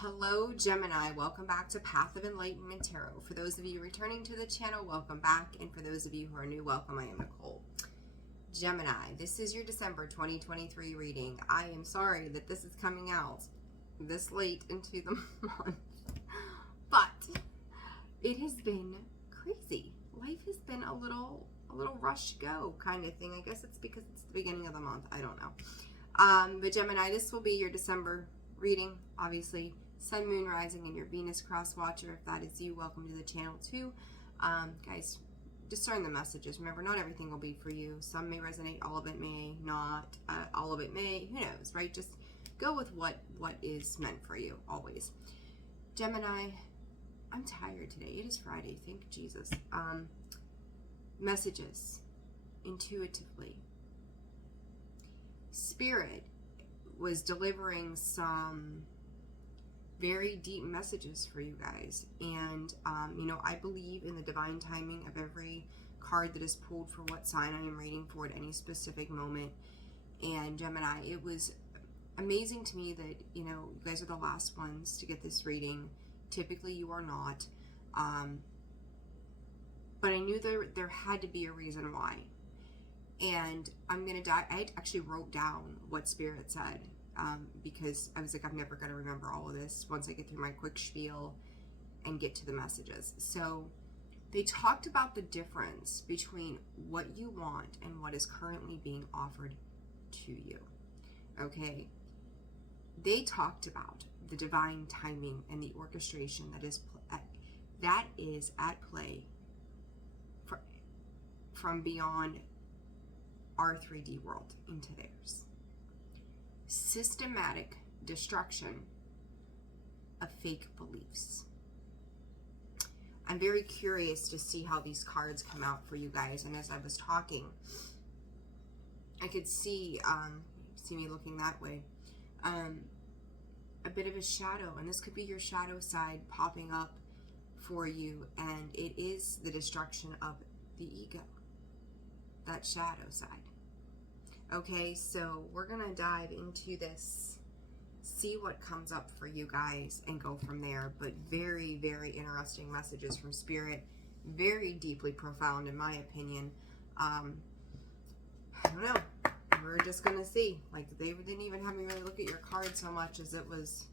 Hello Gemini, welcome back to Path of Enlightenment Tarot. For those of you returning to the channel, welcome back. And for those of you who are new, welcome. I am Nicole. Gemini, this is your December 2023 reading. I am sorry that this is coming out this late into the month, but it has been crazy. Life has been a little rush go kind of thing. I guess it's because it's the beginning of the month. I don't know. But Gemini, this will be your December reading, obviously. Sun, Moon, Rising, and your Venus cross watcher. If that is you, welcome to the channel too. Guys, discern the messages. Remember, not everything will be for you. Some may resonate, all of it may not. All of it may, who knows, right? Just go with what is meant for you, always. Gemini, I'm tired today. It is Friday, thank Jesus. Messages, intuitively. Spirit was delivering some very deep messages for you guys, and you know, I believe in the divine timing of every card that is pulled for what sign I am reading for at any specific moment. And Gemini, it was amazing to me that, you know, you guys are the last ones to get this reading. Typically you are not, but I knew there had to be a reason why. And I'm gonna die. I actually wrote down what Spirit said, because I was like, I'm never gonna remember all of this once I get through my quick spiel and get to the messages. So they talked about the difference between what you want and what is currently being offered to you. Okay, they talked about the divine timing and the orchestration that is at play from beyond our 3D world into theirs. Systematic destruction of fake beliefs. I'm very curious to see how these cards come out for you guys. And as I was talking, I could see me looking that way, a bit of a shadow, and this could be your shadow side popping up for you, and it is the destruction of the ego, that shadow side. Okay, so we're gonna dive into this, see what comes up for you guys, and go from there. But very, very interesting messages from Spirit, very deeply profound in my opinion. I don't know, we're just gonna see. Like, they didn't even have me really look at your card so much as it was,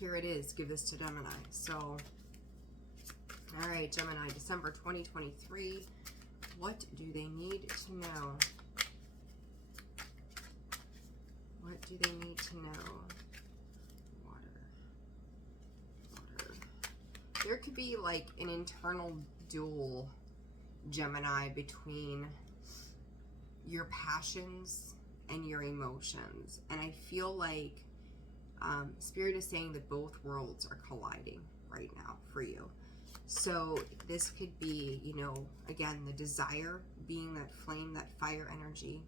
here it is, give this to Gemini. So, all right, Gemini, December 2023, what do they need to know? What do they need to know? Water. There could be like an internal duel, Gemini, between your passions and your emotions. And I feel like Spirit is saying that both worlds are colliding right now for you. So this could be, you know, again, the desire being that flame, that fire energy,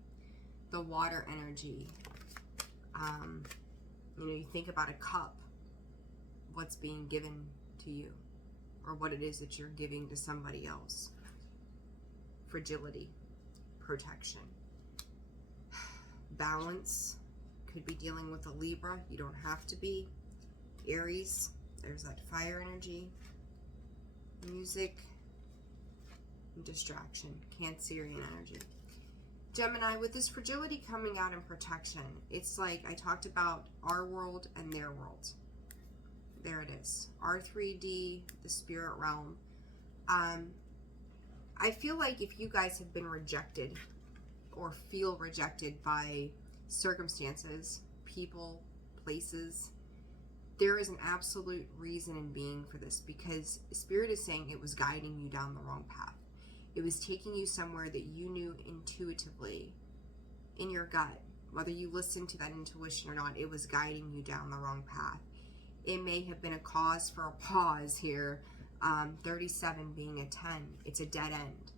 the water energy. You know, you think about a cup, what's being given to you, or what it is that you're giving to somebody else. Fragility, protection, balance. Could be dealing with a Libra, you don't have to be. Aries, there's that fire energy. Music, and distraction, Cancerian energy. Gemini, with this fragility coming out in protection, it's like I talked about our world and their world. There it is. Our 3D, the spirit realm. I feel like if you guys have been rejected or feel rejected by circumstances, people, places, there is an absolute reason in being for this, because Spirit is saying it was guiding you down the wrong path. It was taking you somewhere that you knew intuitively in your gut. Whether you listened to that intuition or not, it was guiding you down the wrong path. It may have been a cause for a pause here. 37 being a 10. It's a dead end.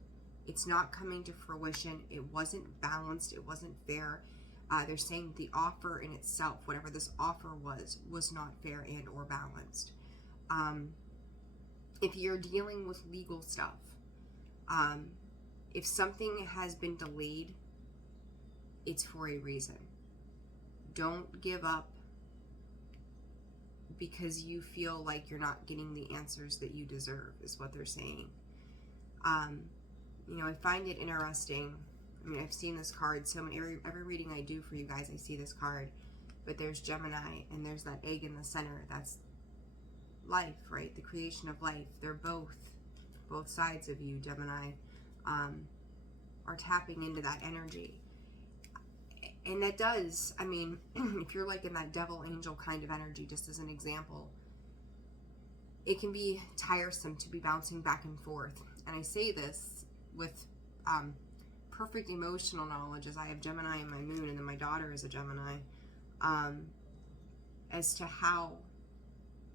It's not coming to fruition. It wasn't balanced. It wasn't fair. They're saying the offer in itself, whatever this offer was not fair and or balanced. If you're dealing with legal stuff, if something has been delayed, it's for a reason. Don't give up because you feel like you're not getting the answers that you deserve, is what they're saying. You know, I find it interesting. I mean, I've seen this card so many, every reading I do for you guys, I see this card. But there's Gemini, and there's that egg in the center. That's life, right? The creation of life. They're both sides of you, Gemini, are tapping into that energy. And that does, I mean, if you're like in that devil angel kind of energy, just as an example, it can be tiresome to be bouncing back and forth. And I say this with perfect emotional knowledge, as I have Gemini in my moon, and then my daughter is a Gemini, as to how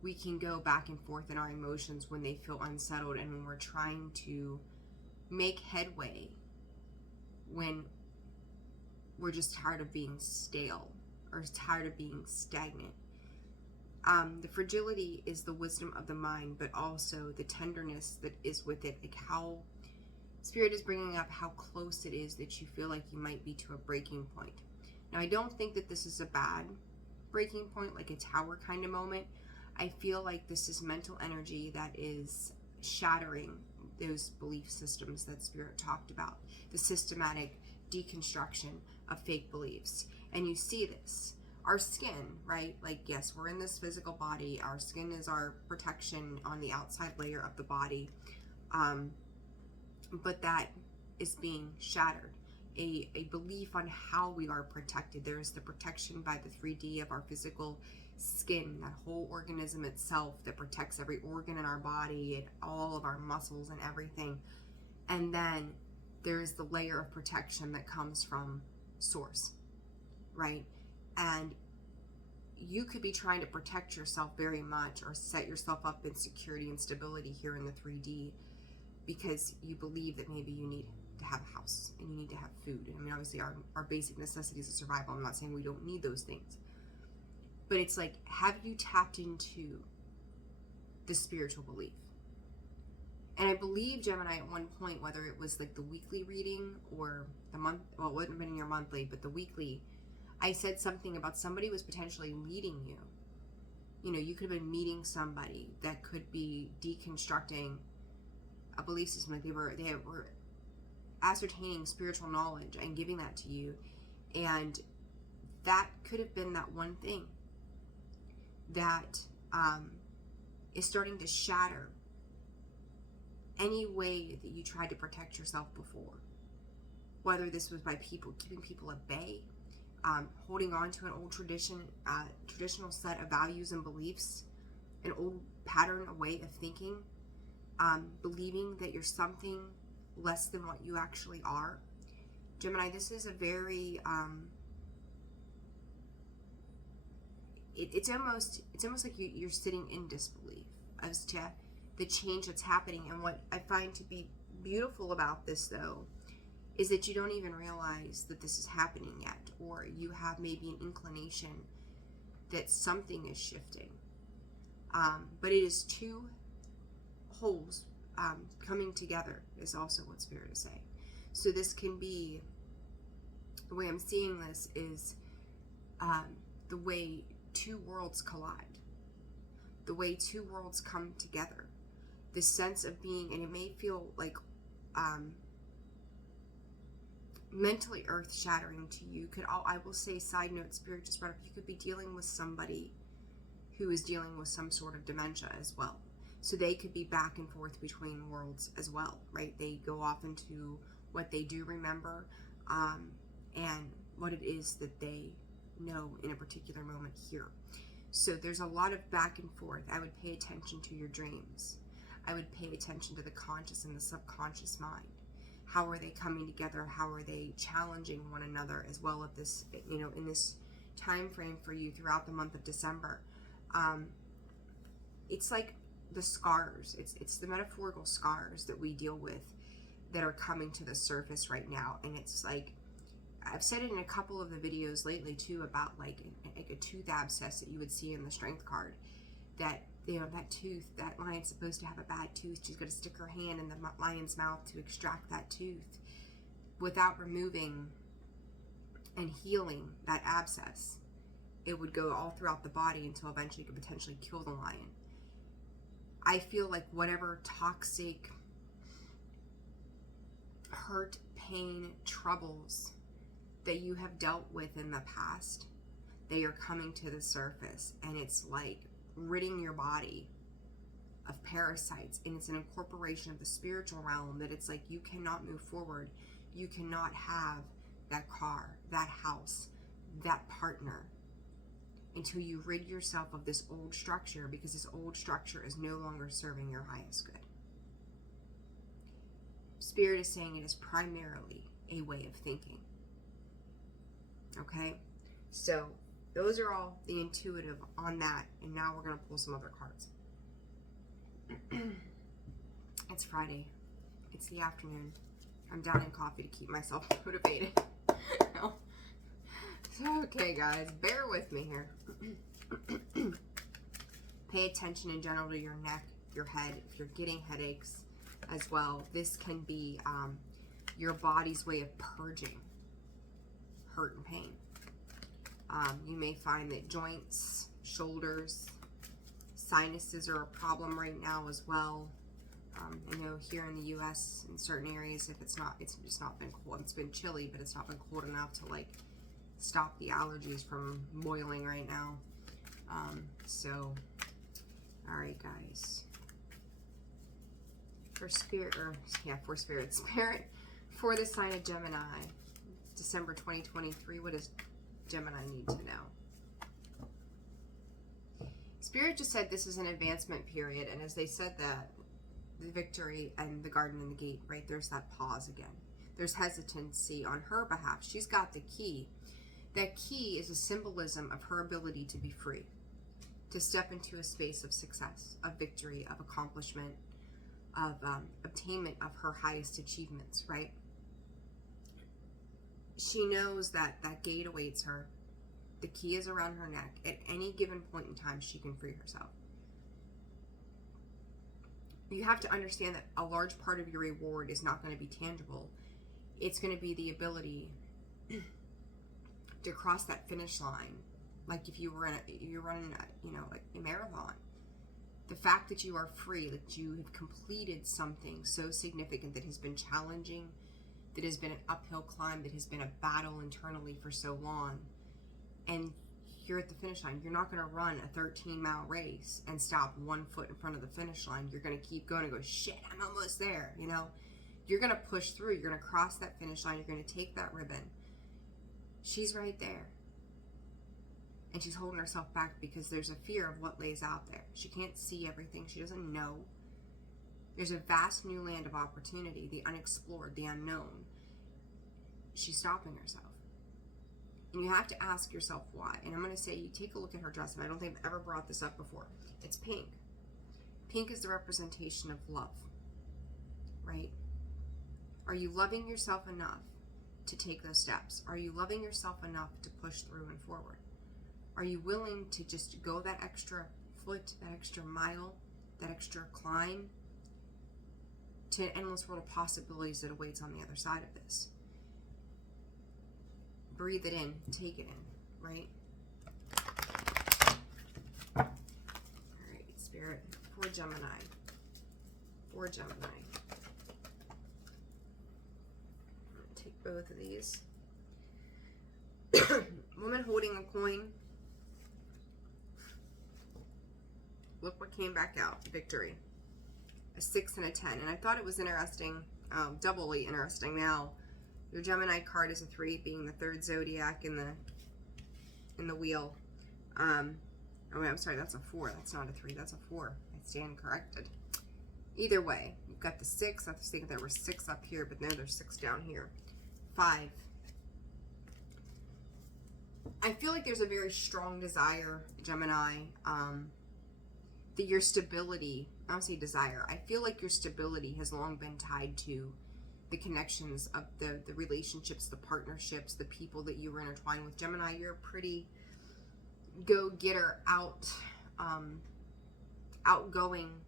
we can go back and forth in our emotions when they feel unsettled, and when we're trying to make headway, when we're just tired of being stale or tired of being stagnant. The fragility is the wisdom of the mind, but also the tenderness that is with it. Like how Spirit is bringing up how close it is that you feel like you might be to a breaking point. Now, I don't think that this is a bad breaking point, like a tower kind of moment. I feel like this is mental energy that is shattering those belief systems that Spirit talked about, the systematic deconstruction of fake beliefs. And you see this. Our skin, right? Like, yes, we're in this physical body. Our skin is our protection on the outside layer of the body. But that is being shattered. A belief on how we are protected. There's the protection by the 3D of our physical skin, that whole organism itself that protects every organ in our body and all of our muscles and everything. And then there's the layer of protection that comes from source, right? And you could be trying to protect yourself very much, or set yourself up in security and stability here in the 3D, because you believe that maybe you need to have a house and you need to have food. I mean, obviously our basic necessities of survival. I'm not saying we don't need those things. But it's like, have you tapped into the spiritual belief? And I believe, Gemini, at one point, whether it was like the weekly reading or the month, well, it wouldn't have been your monthly, but the weekly, I said something about somebody was potentially leading you. You know, you could have been meeting somebody that could be deconstructing a belief system. Like they were ascertaining spiritual knowledge and giving that to you. And that could have been that one thing that is starting to shatter any way that you tried to protect yourself before. Whether this was by people, keeping people at bay, holding on to an old traditional set of values and beliefs, an old pattern, a way of thinking, believing that you're something less than what you actually are. Gemini, this is a very, it's almost like you're sitting in disbelief as to the change that's happening. And what I find to be beautiful about this, though, is that you don't even realize that this is happening yet, or you have maybe an inclination that something is shifting. But it is two wholes coming together, is also what Spirit is saying. So this can be, the way I'm seeing this is the way two worlds collide, the way two worlds come together, this sense of being, and it may feel like mentally earth-shattering to you. I will say, side note, Spirit just brought up, you could be dealing with somebody who is dealing with some sort of dementia as well. So they could be back and forth between worlds as well, right? They go off into what they do remember, and what it is that they know in a particular moment here. So there's a lot of back and forth. I would pay attention to your dreams. I would pay attention to the conscious and the subconscious mind. How are they coming together? How are they challenging one another as well at this, you know, in this time frame for you throughout the month of December? It's like the scars. It's the metaphorical scars that we deal with that are coming to the surface right now. And it's like, I've said it in a couple of the videos lately too, about like a tooth abscess that you would see in the strength card, that, you know, that tooth, that lion's supposed to have a bad tooth. She's going to stick her hand in the lion's mouth to extract that tooth without removing and healing that abscess. it would go all throughout the body until eventually it could potentially kill the lion. I feel like whatever toxic hurt, pain, troubles that you have dealt with in the past, they are coming to the surface, and it's like ridding your body of parasites, and it's an incorporation of the spiritual realm that it's like you cannot move forward. You cannot have that car, that house, that partner until you rid yourself of this old structure, because this old structure is no longer serving your highest good. Spirit is saying it is primarily a way of thinking. Okay? So those are all the intuitive on that, and now we're going to pull some other cards. It's Friday. It's the afternoon. I'm down in coffee to keep myself motivated. No. So, okay, guys, bear with me here. Pay attention in general to your neck, your head. If you're getting headaches as well, this can be your body's way of purging hurt and pain. You may find that joints, shoulders, sinuses are a problem right now as well. I know here in the U.S. in certain areas, if it's just not been cold. It's been chilly, but it's not been cold enough to like stop the allergies from boiling right now. So, all right, guys. For spirit, for the sign of Gemini, December 2023. What does Gemini need to know? Spirit just said this is an advancement period, and as they said that, the victory and the garden and the gate, right? There's that pause again. There's hesitancy on her behalf. She's got the key. That key is a symbolism of her ability to be free, to step into a space of success, of victory, of accomplishment, of obtainment of her highest achievements, right? She knows that that gate awaits her. The key is around her neck. At any given point in time, she can free herself. You have to understand that a large part of your reward is not going to be tangible. It's going to be the ability to cross that finish line. Like if you're running a marathon. The fact that you are free, that you have completed something so significant that has been challenging, that has been an uphill climb, that has been a battle internally for so long, and you're at the finish line. You're not going to run a 13-mile race and stop 1 foot in front of the finish line. You're going to keep going and go, shit, I'm almost there, you know? You're going to push through. You're going to cross that finish line. You're going to take that ribbon. She's right there. And she's holding herself back because there's a fear of what lays out there. She can't see everything. She doesn't know. There's a vast new land of opportunity, the unexplored, the unknown. She's stopping herself. And you have to ask yourself why. And I'm going to say, you take a look at her dress, and I don't think I've ever brought this up before. It's pink. Pink is the representation of love, right? Are you loving yourself enough to take those steps? Are you loving yourself enough to push through and forward? Are you willing to just go that extra foot, that extra mile, that extra climb to an endless world of possibilities that awaits on the other side of this? Breathe it in, take it in, right? All right, Spirit, for Gemini. For Gemini. I'm going to take both of these. Woman holding a coin. Look what came back out. Victory. A 6 and a 10. And I thought it was interesting, doubly interesting now. Your Gemini card is a 3, being the third zodiac in the wheel. Oh, wait, I'm sorry, that's a 4. That's not a 3, that's a 4. I stand corrected. Either way, you've got the 6. I was thinking there were 6 up here, but no, there's 6 down here. 5. I feel like there's a very strong desire, Gemini, that your stability, I don't say desire, I feel like your stability has long been tied to the connections of the relationships, the partnerships, the people that you were intertwined with. Gemini, you're a pretty go-getter, outgoing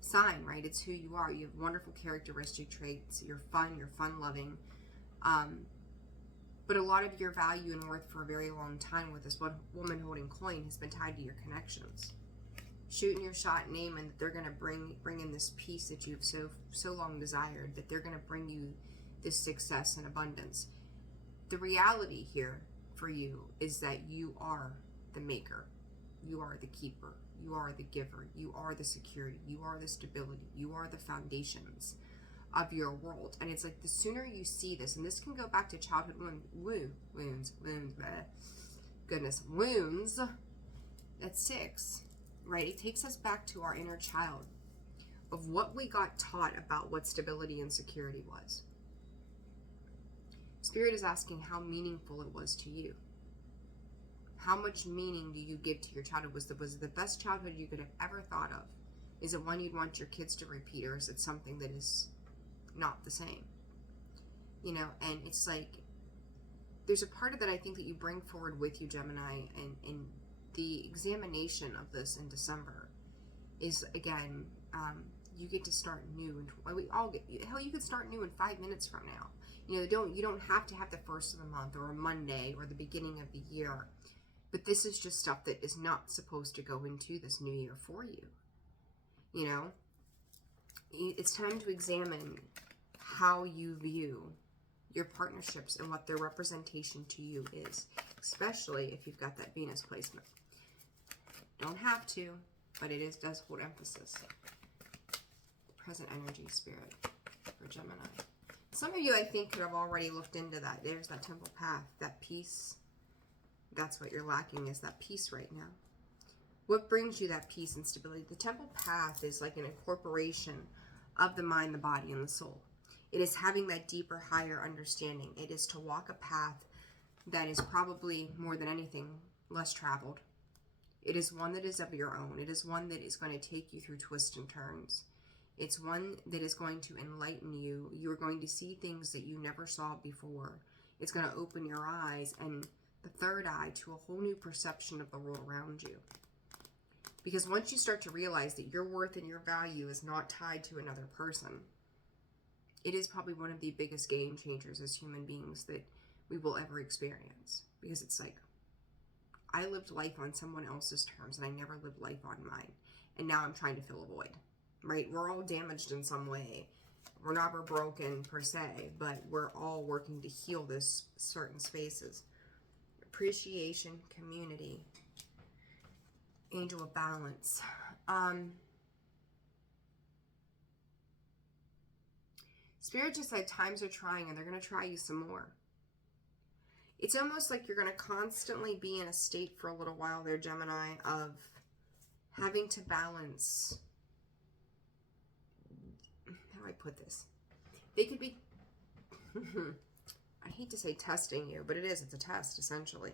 sign, right? It's who you are. You have wonderful characteristic traits. You're fun. You're fun-loving. But a lot of your value and worth for a very long time with this one woman holding coin has been tied to your connections. Shooting your shot and aiming that they're going to bring in this peace that you've so long desired, that they're going to bring you this success and abundance. The reality here for you is that you are the maker. You are the keeper. You are the giver. You are the security. You are the stability. You are the foundations of your world. And it's like the sooner you see this, and this can go back to childhood wounds at 6, right? It takes us back to our inner child of what we got taught about what stability and security was. Spirit is asking how meaningful it was to you. How much meaning do you give to your childhood? Was it the best childhood you could have ever thought of? Is it one you'd want your kids to repeat, or is it something that is not the same? You know, and it's like, there's a part of that I think that you bring forward with you, Gemini, and the examination of this in December is, again, you get to start new, and we all get, hell, you could start new in 5 minutes from now. You know, you don't have to have the first of the month or a Monday or the beginning of the year. But this is just stuff that is not supposed to go into this new year for you. You know, it's time to examine how you view your partnerships and what their representation to you is, especially if you've got that Venus placement. Don't have to, but it does hold emphasis. Present energy, Spirit, for Gemini. Some of you, I think, could have already looked into that. There's that temple path, that peace. That's what you're lacking, is that peace right now. What brings you that peace and stability? The temple path is like an incorporation of the mind, the body, and the soul. It is having that deeper, higher understanding. It is to walk a path that is probably, more than anything, less traveled. It is one that is of your own. It is one that is going to take you through twists and turns. It's one that is going to enlighten you. You're going to see things that you never saw before. It's going to open your eyes and the third eye to a whole new perception of the world around you. Because once you start to realize that your worth and your value is not tied to another person, it is probably one of the biggest game changers as human beings that we will ever experience. Because it's like, I lived life on someone else's terms and I never lived life on mine. And now I'm trying to fill a void, right? We're all damaged in some way. We're never broken per se, but we're all working to heal this certain spaces. Appreciation, community, angel of balance. Spirit just said times are trying and they're going to try you some more. It's almost like you're going to constantly be in a state for a little while there, Gemini, of having to balance. How do I put this? They could be... I hate to say testing you, but it is. It's a test, essentially.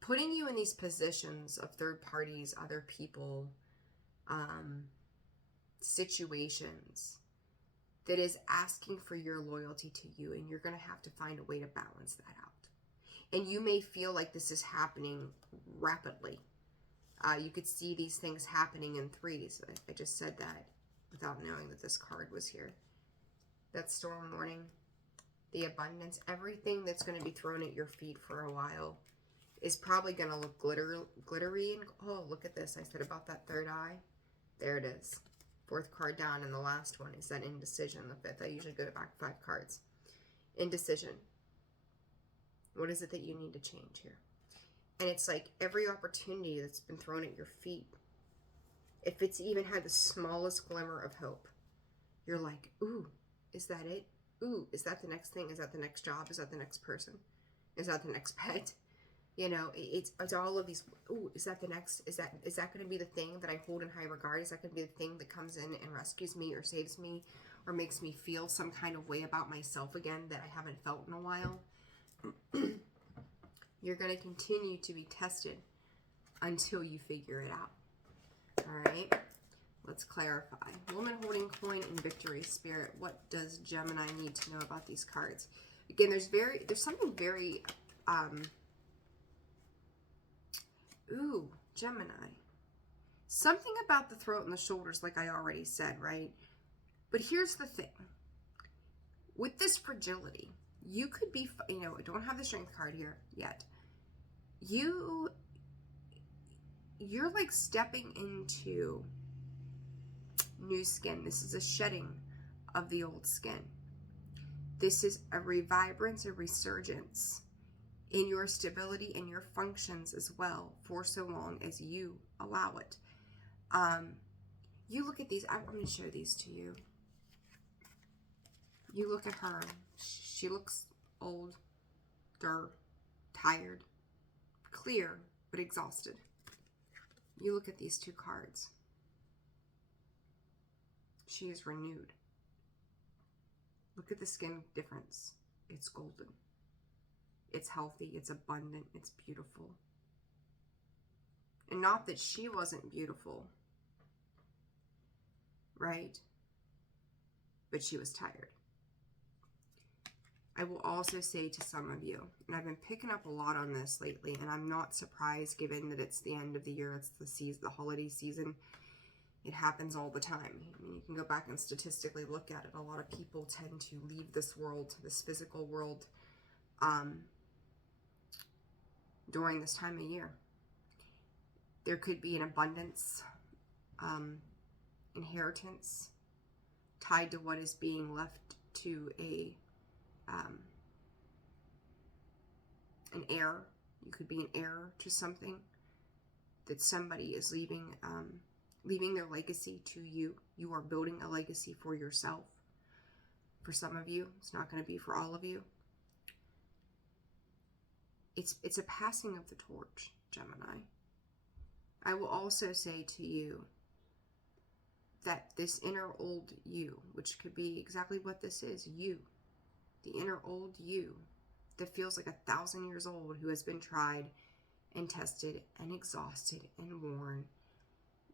Putting you in these positions of third parties, other people, situations that is asking for your loyalty to you, and you're going to have to find a way to balance that out. And you may feel like this is happening rapidly. You could see these things happening in threes. I just said that without knowing that this card was here. That storm warning, the abundance, everything that's going to be thrown at your feet for a while is probably going to look glittery. And oh, look at this. I said about that third eye. There it is. Fourth card down, and the last one is that indecision, the fifth. I usually go back 5 cards. Indecision. What is it that you need to change here? And it's like every opportunity that's been thrown at your feet, if it's even had the smallest glimmer of hope, you're like, ooh, is that it? Ooh, is that the next thing? Is that the next job? Is that the next person? Is that the next pet? You know, it's all of these. Ooh, is that the next? Is that going to be the thing that I hold in high regard? Is that going to be the thing that comes in and rescues me or saves me or makes me feel some kind of way about myself again that I haven't felt in a while? You're going to continue to be tested until you figure it out. All right. Let's clarify. Woman holding coin in victory, Spirit. What does Gemini need to know about these cards? Again, there's something very, ooh, Gemini. Something about the throat and the shoulders, like I already said, right? But here's the thing. With this fragility, you could be, you know, I don't have the Strength card here yet. You're like stepping into new skin. This is a shedding of the old skin. This is a revibrance, a resurgence in your stability and your functions as well, for so long as you allow it. You look at these, I'm going to show these to you. You look at her, she looks old, tired, clear, but exhausted. You look at these two cards. She is renewed. Look at the skin difference. It's golden. It's healthy. It's abundant. It's beautiful. And not that she wasn't beautiful, right? But she was tired. I will also say to some of you, and I've been picking up a lot on this lately, and I'm not surprised given that it's the end of the year, it's the season, the holiday season. It happens all the time. I mean, you can go back and statistically look at it. A lot of people tend to leave this world, this physical world, during this time of year. There could be an abundance, inheritance tied to what is being left to an heir. You could be an heir to something that somebody is leaving their legacy to you. You are building a legacy for yourself. For some of you, it's not going to be for all of you. It's a passing of the torch, Gemini. I will also say to you that this inner old you, which could be exactly what this is, you, the inner old you that feels like 1,000 years old, who has been tried and tested and exhausted and worn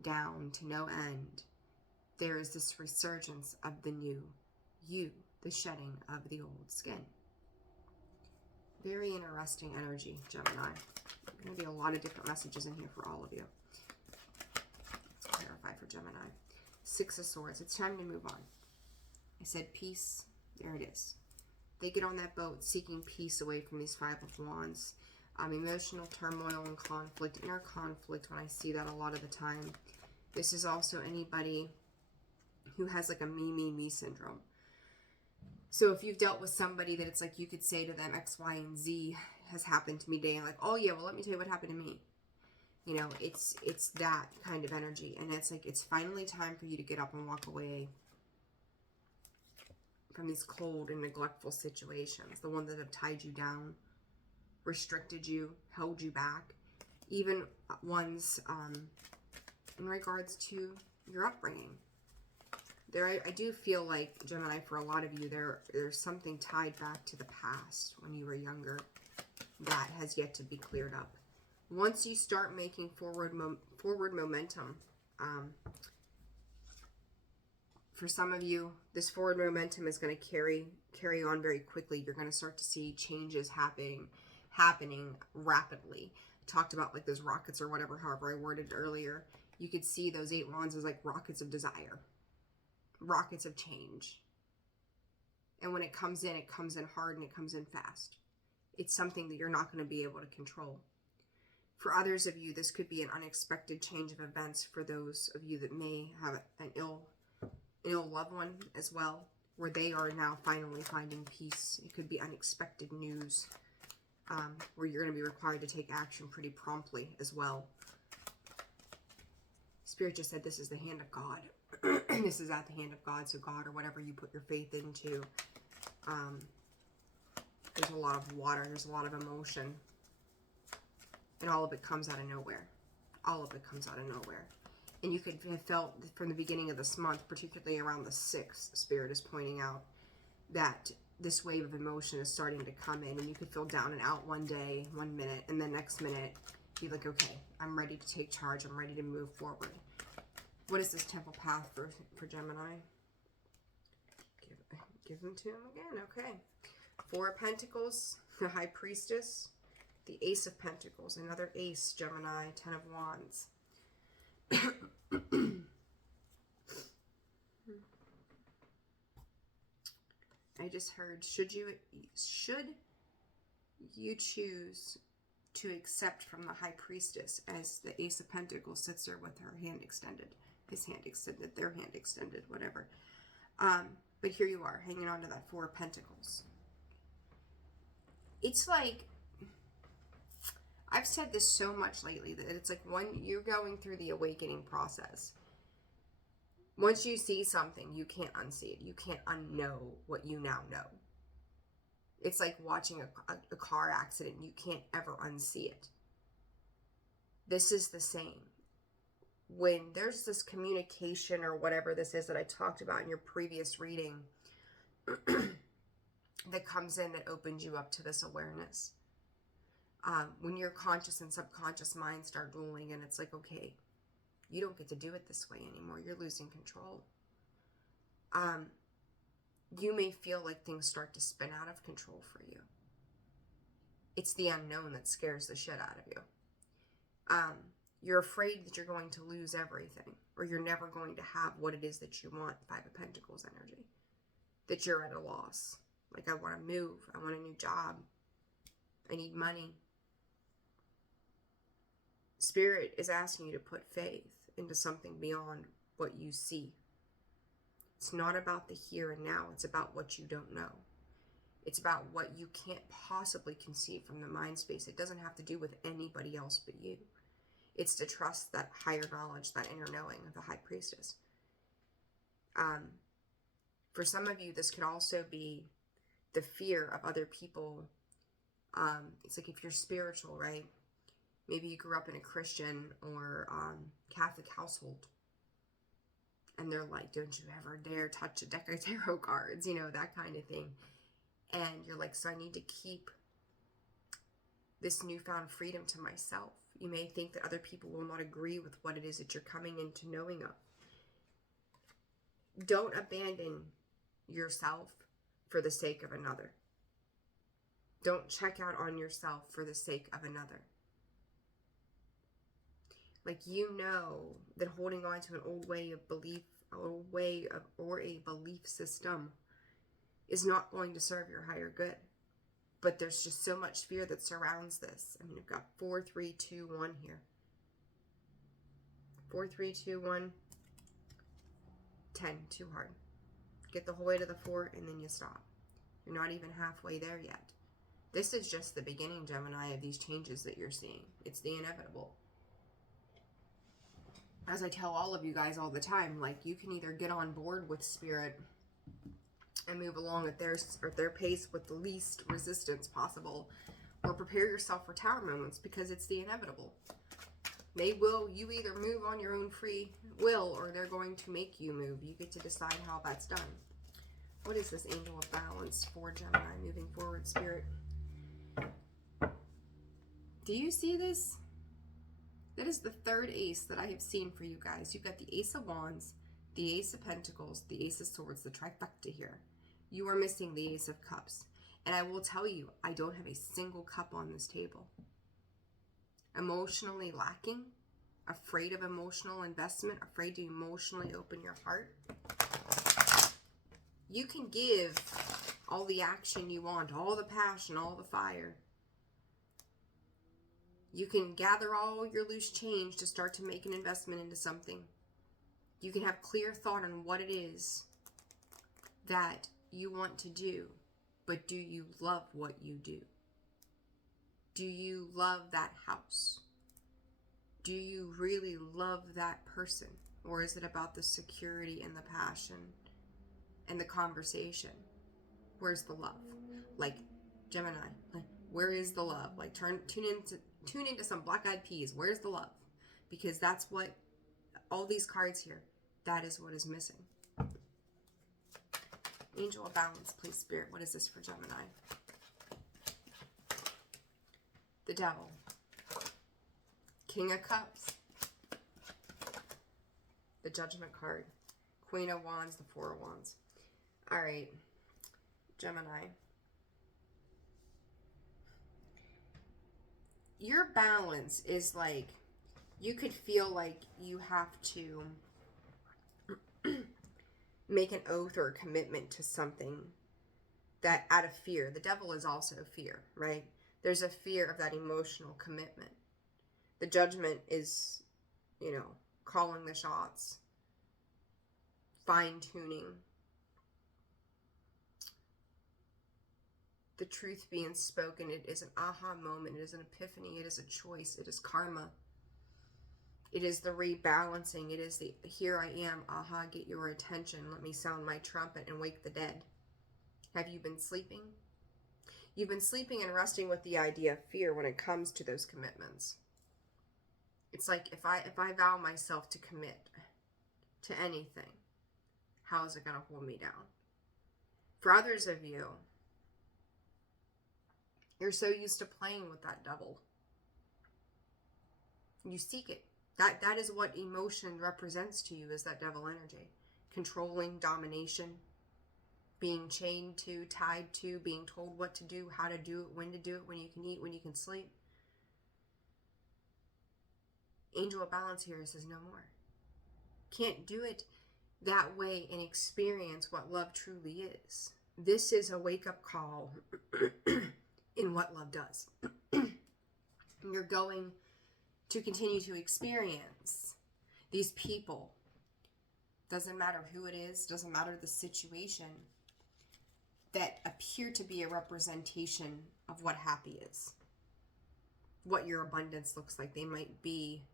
down to no end. There is this resurgence of the new you, the shedding of the old skin. Very interesting energy, Gemini. There's going to be a lot of different messages in here for all of you. Let's clarify for Gemini. Six of Swords. It's time to move on. I said peace. There it is. They get on that boat seeking peace away from these Five of Wands. Emotional turmoil and conflict, inner conflict, when I see that a lot of the time. This is also anybody who has like a me syndrome. So if you've dealt with somebody that it's like you could say to them X, Y, and Z has happened to me today, and like, oh yeah, well let me tell you what happened to me. You know, it's that kind of energy, and it's like it's finally time for you to get up and walk away from these cold and neglectful situations, the ones that have tied you down, restricted you, held you back, even ones in regards to your upbringing. I do feel like, Gemini, for a lot of you, there's something tied back to the past when you were younger that has yet to be cleared up. Once you start making forward momentum, for some of you, this forward momentum is going to carry on very quickly. You're going to start to see changes happening rapidly. I talked about like those rockets or whatever, however I worded it earlier. You could see those 8 wands as like rockets of desire, rockets of change. And when it comes in hard and it comes in fast. It's something that you're not going to be able to control. For others of you, this could be an unexpected change of events. For those of you that may have an ill loved one as well, where they are now finally finding peace. It could be unexpected news, where you're going to be required to take action pretty promptly as well. Spirit just said this is the hand of God. This is at the hand of God, so God or whatever you put your faith into. There's a lot of water, there's a lot of emotion, and all of it comes out of nowhere. All of it comes out of nowhere. And you could have felt from the beginning of this month, particularly around the 6th, Spirit is pointing out that this wave of emotion is starting to come in, and you could feel down and out one day, 1 minute, and the next minute, be like, okay, I'm ready to take charge, I'm ready to move forward. What is this temple path for Gemini? Give them to him again, okay. 4 of Pentacles, the High Priestess, the Ace of Pentacles, another Ace, Gemini, 10 of Wands. I just heard, should you choose to accept from the High Priestess, as the Ace of Pentacles sits there with her hand extended, his hand extended, their hand extended, whatever. But here you are, hanging on to that Four of Pentacles. It's like, I've said this so much lately, that it's like when you're going through the awakening process, once you see something, you can't unsee it. You can't unknow what you now know. It's like watching a car accident. You can't ever unsee it. This is the same. When there's this communication or whatever this is that I talked about in your previous reading that comes in, that opens you up to this awareness. When your conscious and subconscious mind start ruling, and it's like, okay, you don't get to do it this way anymore. You're losing control. You may feel like things start to spin out of control for you. It's the unknown that scares the shit out of you. You're afraid that you're going to lose everything, or you're never going to have what it is that you want, Five of Pentacles energy. That you're at a loss. Like, I want to move. I want a new job. I need money. Spirit is asking you to put faith into something beyond what you see. It's not about the here and now. It's about what you don't know. It's about what you can't possibly conceive from the mind space. It doesn't have to do with anybody else but you. It's to trust that higher knowledge, that inner knowing of the High Priestess. For some of you, this could also be the fear of other people. It's like, if you're spiritual, right? Maybe you grew up in a Christian or Catholic household, and they're like, don't you ever dare touch a deck of tarot cards, you know, that kind of thing. And you're like, so I need to keep this newfound freedom to myself. You may think that other people will not agree with what it is that you're coming into knowing of. Don't abandon yourself for the sake of another. Don't check out on yourself for the sake of another. Like, you know that holding on to an old way of belief, or a belief system is not going to serve your higher good. But there's just so much fear that surrounds this. I mean, I've got 4, 3, 2, 1 here. 4, 3, 2, 1. 10, too hard. Get the whole way to the 4 and then you stop. You're not even halfway there yet. This is just the beginning, Gemini, of these changes that you're seeing. It's the inevitable. As I tell all of you guys all the time, like, you can either get on board with Spirit and move along at their pace with the least resistance possible, or prepare yourself for tower moments, because it's the inevitable. You either move on your own free will, or they're going to make you move. You get to decide how that's done. What is this Angel of Balance for Gemini moving forward, Spirit? Do you see this? That is the third ace that I have seen for you guys. You've got the Ace of Wands, the Ace of Pentacles, the Ace of Swords, the trifecta here. You are missing the Ace of Cups. And I will tell you, I don't have a single cup on this table. Emotionally lacking, afraid of emotional investment, afraid to emotionally open your heart. You can give all the action you want, all the passion, all the fire. You can gather all your loose change to start to make an investment into something. You can have clear thought on what it is that you want to do, but do you love what you do? Do you love that house? Do you really love that person? Or is it about the security and the passion and the conversation? Where's the love? Like, Gemini, where is the love? Like, tune into some Black Eyed Peas. Where's the love? Because that's what all these cards here, that is what is missing. Angel of Balance, please, Spirit. What is this for Gemini? The Devil. King of Cups. The Judgment card. Queen of Wands, the Four of Wands. All right, Gemini. Your balance is like, you could feel like you have to make an oath or a commitment to something that out of fear. The devil is also fear, right? There's a fear of that emotional commitment. The judgment is, calling the shots, fine-tuning, the truth being spoken. It is an aha moment. It is an epiphany. It is a choice. It is karma. It is the rebalancing. It is the, here I am, aha, get your attention. Let me sound my trumpet and wake the dead. Have you been sleeping? You've been sleeping and resting with the idea of fear when it comes to those commitments. It's like, if I vow myself to commit to anything, how is it going to hold me down? For others of you, you're so used to playing with that devil. You seek it. That is what emotion represents to you, is that devil energy. Controlling, domination, being chained to, tied to, being told what to do, how to do it, when to do it, when you can eat, when you can sleep. Angel of Balance here says no more. Can't do it that way and experience what love truly is. This is a wake-up call in what love does. You're going to continue to experience these people. Doesn't matter who it is, doesn't matter the situation, that appear to be a representation of what happy is, what your abundance looks like. They might be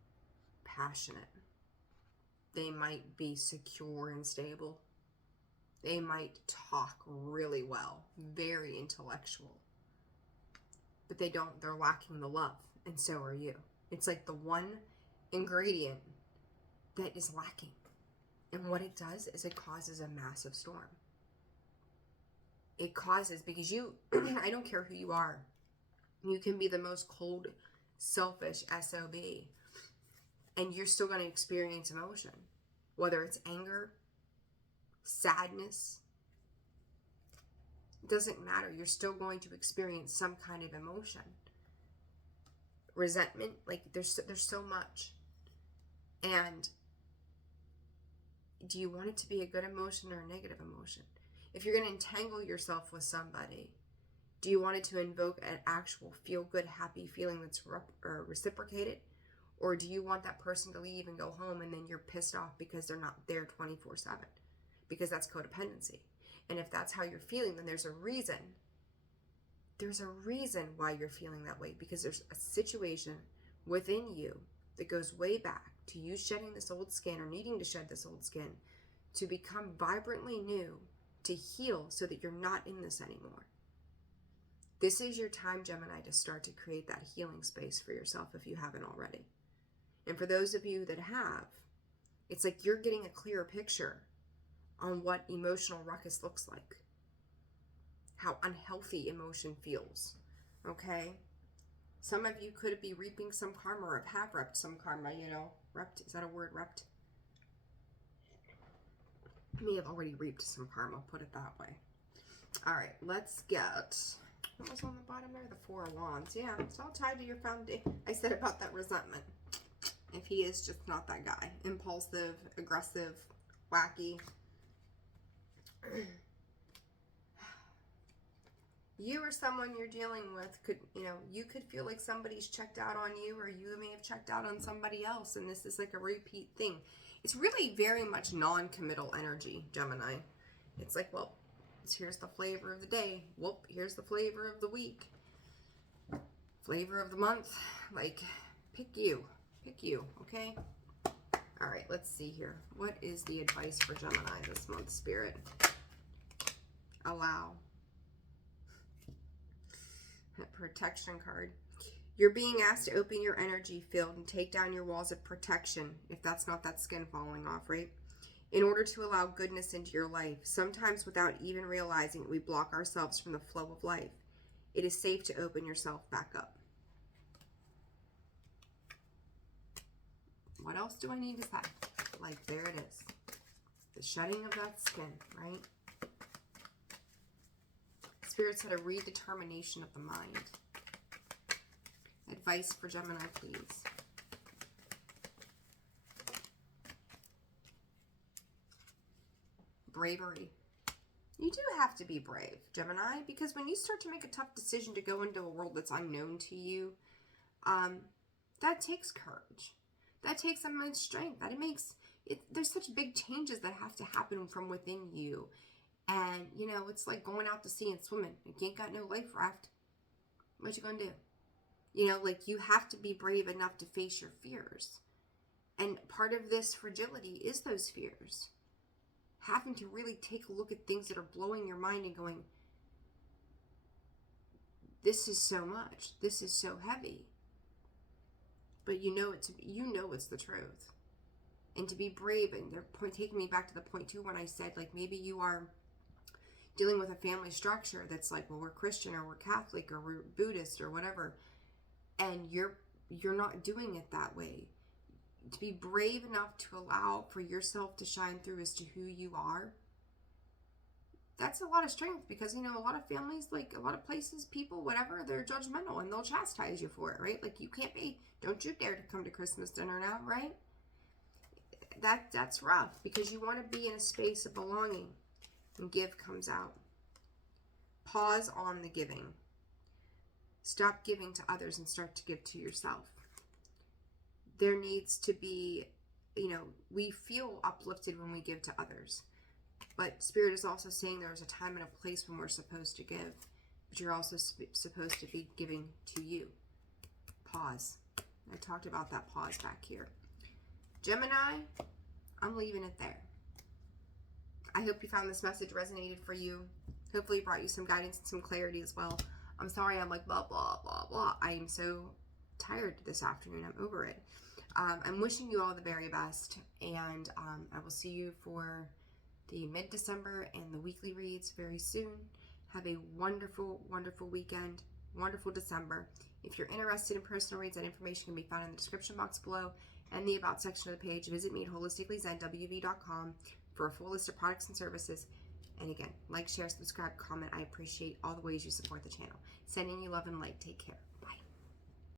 passionate. They might be secure and stable. They might talk really well, very intellectual. But they're lacking the love, and so are you. It's like the one ingredient that is lacking. And what it does is it causes a massive storm. It causes, because I don't care who you are. You can be the most cold, selfish SOB, and you're still going to experience emotion. Whether it's anger, sadness, it doesn't matter. You're still going to experience some kind of emotion. Resentment, like there's so much. And do you want it to be a good emotion or a negative emotion? If you're going to entangle yourself with somebody, do you want it to invoke an actual feel-good, happy feeling that's reciprocated? Or do you want that person to leave and go home and then you're pissed off because they're not there 24/7? Because that's codependency. And if that's how you're feeling, then there's a reason. There's a reason why you're feeling that way, because there's a situation within you that goes way back to you shedding this old skin, or needing to shed this old skin to become vibrantly new, to heal so that you're not in this anymore. This is your time, Gemini, to start to create that healing space for yourself if you haven't already. And for those of you that have, it's like you're getting a clearer picture on what emotional ruckus looks like. How unhealthy emotion feels. Okay? Some of you could be reaping some karma, or have reaped some karma, Reaped, is that a word, reaped? May have already reaped some karma, put it that way. Alright, let's get, what was on the bottom there? The Four of Wands. Yeah, it's all tied to your foundation. I said about that resentment. If he is just not that guy. Impulsive, aggressive, wacky. You or someone you're dealing with could, you could feel like somebody's checked out on you, or you may have checked out on somebody else, and this is like a repeat thing. It's really very much non-committal energy, Gemini. It's like, well, here's the flavor of the day. Whoop, here's the flavor of the week. Flavor of the month. Like, pick you, okay? All right, let's see here. What is the advice for Gemini this month, Spirit? Allow. Protection card. You're being asked to open your energy field and take down your walls of protection, if that's not that skin falling off, right? In order to allow goodness into your life. Sometimes without even realizing it, we block ourselves from the flow of life. It is safe to open yourself back up. What else do I need to say? Like, there it is. The shedding of that skin, right? Spirit said a redetermination of the mind. Advice for Gemini, please. Bravery. You do have to be brave, Gemini, because when you start to make a tough decision to go into a world that's unknown to you, that takes courage. That takes immense strength. There's such big changes that have to happen from within you. And, you know, it's like going out to sea and swimming. You ain't got no life raft. What you gonna do? You know, like, you have to be brave enough to face your fears. And part of this fragility is those fears. Having to really take a look at things that are blowing your mind and going, this is so much. This is so heavy. But you know it's the truth. And to be brave, and they're taking me back to the point too when I said, like, maybe you are dealing with a family structure that's like, well, we're Christian or we're Catholic or we're Buddhist or whatever, and you're not doing it that way. To be brave enough to allow for yourself to shine through as to who you are, that's a lot of strength, because, you know, a lot of families, like a lot of places, people, whatever, they're judgmental and they'll chastise you for it, right? Like, don't you dare to come to Christmas dinner now, right? That's rough, because you want to be in a space of belonging, and give comes out. Pause on the giving. Stop giving to others and start to give to yourself. There needs to be, you know, we feel uplifted when we give to others. But Spirit is also saying there's a time and a place when we're supposed to give. But you're also supposed to be giving to you. Pause. I talked about that pause back here. Gemini, I'm leaving it there. I hope you found this message resonated for you. Hopefully it brought you some guidance and some clarity as well. I'm sorry I'm like blah, blah, blah, blah. I am so tired this afternoon. I'm over it. I'm wishing you all the very best, and I will see you for the mid-December and the weekly reads very soon. Have a wonderful, wonderful weekend, wonderful December. If you're interested in personal reads, that information can be found in the description box below and the About section of the page. Visit me at holisticallyzenwv.com for a full list of products and services. And again, like, share, subscribe, comment. I appreciate all the ways you support the channel. Sending you love and light. Take care. Bye.